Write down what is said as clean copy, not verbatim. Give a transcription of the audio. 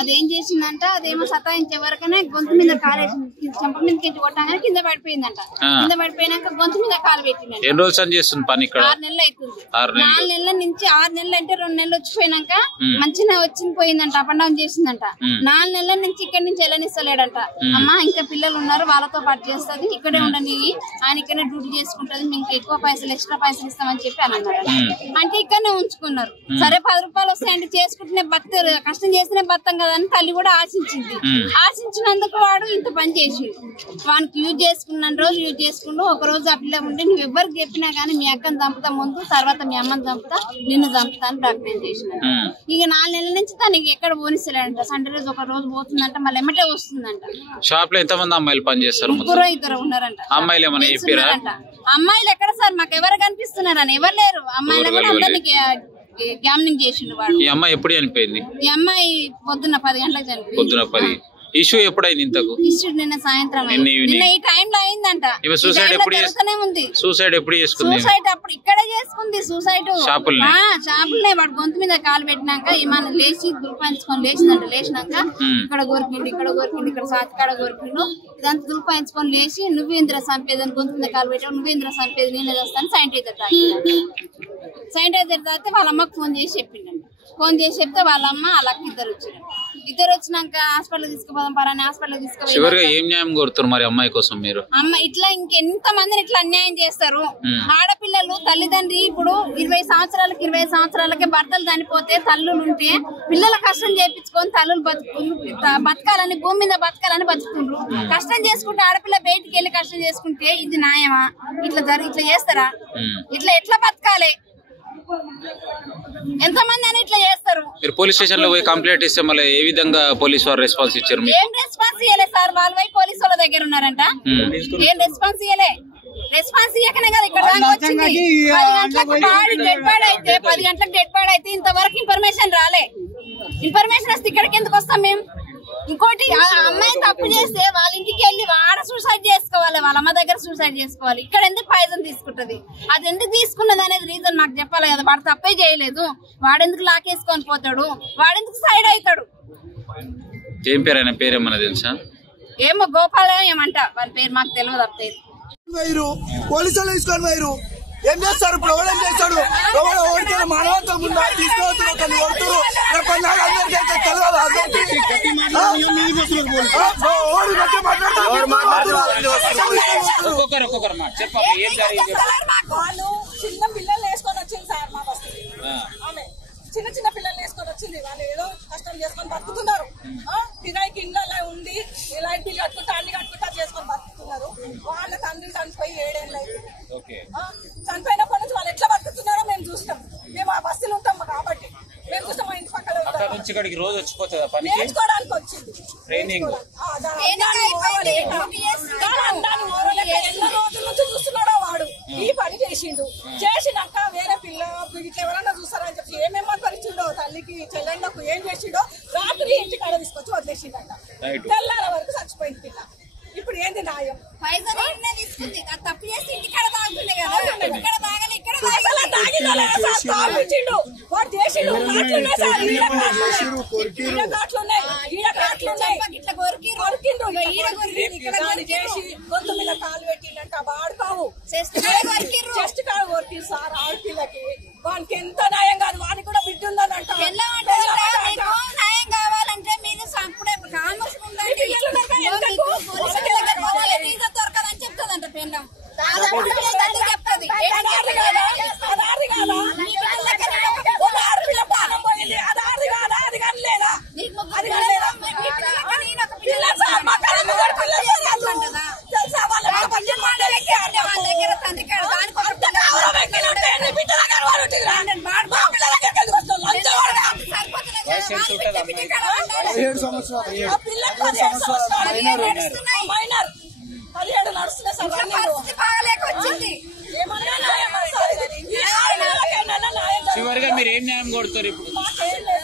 అదేం చేసిందంట, అదేమో సతాయించే వరకనే గొంతు మీద కాలేసి చెంప మీదకి కొట్టగానే కింద పడిపోయిందంట. కింద పడిపోయినాక గొంతు మీద కాలు పెట్టిందంట. 6 నెలలు అవుతుంది. 4 నెలల నుంచి 6 నెలలు అంటే 2 నెలలు వచ్చిపోయినాక మంచిగా వచ్చింది పోయిందంట, అప్ అండ్ డౌన్ చేసిందంట. 4 నెలల నుంచి ఇక్కడి నుంచి వెళ్ళనిస్తలేడంట. అమ్మా ఇంకా పిల్లలు ఉన్నారు, వాళ్ళతో పాటు చేస్తుంది, ఇక్కడే ఉండని, ఆయన ఇక్కడే డ్యూటీ చేసుకుంటది, మీకు ఎక్కువ పైసలు ఎక్స్ట్రా పైసలు ఇస్తామని చెప్పి అని అన్నారు. అంటే ఇక్కడనే ఉంచుకున్నారు. సరే 10 రూపాయలు వస్తాయంటే చేసుకుంటేనే బతారు, కష్టం చేస్తేనే బతాం కదా అని తల్లి కూడా ఆశించింది. ఆశించినందుకు వాడు ఇంత పని చేసిండు. వానికి యూజ్ చేసుకున్న రోజు యూజ్ చేసుకుంటూ ఒక రోజు ఆ పిల్ల ఉంటే నువ్వు ఎవరికి చెప్పినా గానీ మీ అక్కని చంపుతా ముందు, తర్వాత మీ అమ్మని చంపుతా, నిన్ను చంపుతా అని డాక్టర్ చేసిన. ఇక 4 నెలల నుంచి తనకి ఎక్కడ పోనిస్తలేడంట. సండే రోజు ఒక రోజు పోతుందంట, మళ్ళీ ఎమ్మటే వస్తుందంట. షాప్ లో ఎంత మంది అమ్మాయిలు పని చేస్తారు? 2 ఉన్నారంట. అమ్మాయిలు ఏమన్నా చెప్పారా? అమ్మాయిలు ఎక్కడ సార్ మాకు ఎవరు కనిపిస్తున్నారని ఎవరు లేరు. అమ్మాయిలు కూడా అందరికి గ్యామ్నింగ్ చేసిండు వాడు. ఈ అమ్మాయి ఎప్పుడు చనిపోయింది? ఈ అమ్మాయి పొద్దున్న 10 గంటలకు చనిపోయింది. పొద్దున 10. ఇష్యూ ఎప్పుడైంది ఇంతకు? ఇష్యూ నిన్న సాయంత్రం, నిన్న ఈ టైం లో అయిందంట. సూసైడ్ ఎప్పుడు చేసుకుంది? సూసైడ్ అప్పుడు ఇక్కడే చేసుకుంది. సూసైడ్ షాపులనే వాడు గొంతు మీద కాలు పెట్టినాక ఏమన్నా లేచి దుర్పాయించుకొని లేచిందంట. లేచినాక ఇక్కడ గోరికిండు, ఇక్కడ గోరికిండు, ఇక్కడ సాతికాడ గోరికిండు, ఇదంతా దుర్పాయించుకొని లేచి నువ్వేంద్ర సంపేదని గొంతు మీద కాలు పెట్టావు, నువ్వేంద్ర సంపేది నేనే చేస్తాను శానిటైజర్ తాగిందంట. శానిటైజర్ తాగితే వాళ్ళ అమ్మకు ఫోన్ చేసి చెప్పిండంట. ఫోన్ చేసి చెప్తే వాళ్ళ అమ్మ అలాగే ఇద్దరు వచ్చినాక హాస్పిటల్ తీసుకుపోదాం పరాని హాస్పిటల్ తీసుకుపోయి ఏం న్యాయం కోరుతారు మరి అమ్మాయి కోసం మీరు? అమ్మ ఇట్లా ఇంకెంత మందిని ఇట్లా అన్యాయం చేస్తారు. ఆడపిల్లలు తల్లిదండ్రి ఇప్పుడు 20 సంవత్సరాలకే భర్తలు చనిపోతే తల్లులు ఉంటే పిల్లల కష్టం చేయించుకొని తల్లులు బతకాలని, భూమి మీద బతకాలని బతుకుండ్రు. కష్టం చేసుకుంటే ఆడపిల్ల బయటికి వెళ్ళి కష్టం చేసుకుంటే ఇది న్యాయమా? ఇట్లా చేస్తారా? ఎట్లా బతకాలి? ఎంతమంది అని ఇట్లా చేస్తారు. మీరు పోలీస్ స్టేషన్ లో పోయి కంప్లైంట్ ఇస్తే మళ్ళీ ఏ విధంగా పోలీసు వారు రెస్పాన్స్ ఇచ్చారు? ఏం రెస్పాన్స్ ఇయ్యలే సార్. వాళ్ళు పోయి పోలీసు వాళ్ళ దగ్గర ఉన్నారంట. ఏం రెస్పాన్స్ ఇయ్యలే. రెస్పాన్స్ ఇయ్యకనే కదా ఇక్కడ దాకా వచ్చింది. 10 గంటలకు బాడీ డెడ్ బాడీ అయితే 10 గంటలకు డెడ్ బాడీ అయితే ఇంతవరకు ఇన్ఫర్మేషన్ రాలే. ఇన్ఫర్మేషన్ వస్తే ఇక్కడికి ఎందుకు వస్తాం మేము? ఇంకోటి అమ్మాయి తప్పు చేస్తే వాళ్ళ ఇంటికి వెళ్ళి వాడ సూసైడ్ చేసుకోవాలి, వాళ్ళ అమ్మ దగ్గర సూసైడ్ చేసుకోవాలి. ఇక్కడ ఎందుకు పాయిజన్ తీసుకుంటది? అది ఎందుకు తీసుకున్నది అనేది రీజన్ నాకు చెప్పాలి కదా. వాడు తప్పే చేయలేదు, వాడెందుకు లాకేసుకొని పోతాడు, వాడెందుకు సైడ్ అవుతాడు? ఏం పేరు? ఆయన పేరేమన్నా తెలుసా? ఏమో గోపాల ఏమంట, వాళ్ళ పేరు మాకు తెలియదు. అప్పేరు పోలీసులు తీసుకొని పోయారు. ఏం చేస్తారు ఇప్పుడు? ఎవరేం చేస్తాడు? ఓడికైనా మానవత్వం ఉందా? తీసుకొస్తారు, ఒకరిని కొడుతున్నారు. ఒక్కొక్కరు మాట చెప్పాలి. ఏం జరిగింది? చిన్న పిల్లలే ఆమె చిన్న చిన్న పిల్లల్ని వేసుకొని వచ్చింది. వాళ్ళు ఏదో కష్టం చేసుకొని బతుకుతున్నారు. కిరాయికి ఇళ్ళలో ఉండి లైట్ బిల్ కట్టుకుంటా అన్ని కట్టుకుంటా చేసుకొని బతుకుతున్నారు. వాళ్ళ తండ్రి చనిపోయి 7 ఏళ్ళు అయింది. చనిపోయినప్పటి నుంచి వాళ్ళు ఎట్లా బతుకుతున్నారో మేము చూస్తాం. మేము ఆ బస్సులు ఉంటాం కాబట్టి మేము చూస్తాం. మా ఇంటి పక్కన రోజు వచ్చిపోతుందా పని నేర్చుకోవడానికి వచ్చింది. ట్రైనింగ్ ఎన్నో రోజుల నుంచి చూస్తున్నాడో వాడు ఈ పని చేసిండు. చేసినాక వేరే పిల్ల ఇట్లా ఎవరన్నా చూస్తారని చెప్పి ఏమేమో పరిచిండో తల్లికి చెల్లెళ్ళకు ఏం చేసిండో రాత్రి ఇంటి కాడ తీసుకొచ్చి వదిలేసిండట. తెల్లార వరకు చచ్చిపోయింది పిల్ల. ఇప్పుడు ఏంది న్యాయం? తీసుకుంది తప్పు చేసి ఇంటికాడ తాగుతుండే కదా, ఇక్కడ తాగలి ఇక్కడ తాగించిండు వాడు చేసిండు. చేసి గొంతు మీద కాలు పెట్టిండంట. వాడుకోవు చెస్ట్ కాలు కొరికిరు సార్ ఆడపిల్లకి. వానికి ఎంత న్యాయం కాదు. వానికి కూడా బిడ్డ ఉందనంట. న్యాయం కావాలంటే మీరు అప్పుడే కామర్స్ దొరకదని చెప్తుందంట పెళ్ళం. చెప్తుంది మైనర్ 17 నడుస్తున్నాయి సార్. బాగలేకొచ్చింది. చివరిగా మీరు ఏం న్యాయం కొడతారు ఇప్పుడు? మాకేం లేదు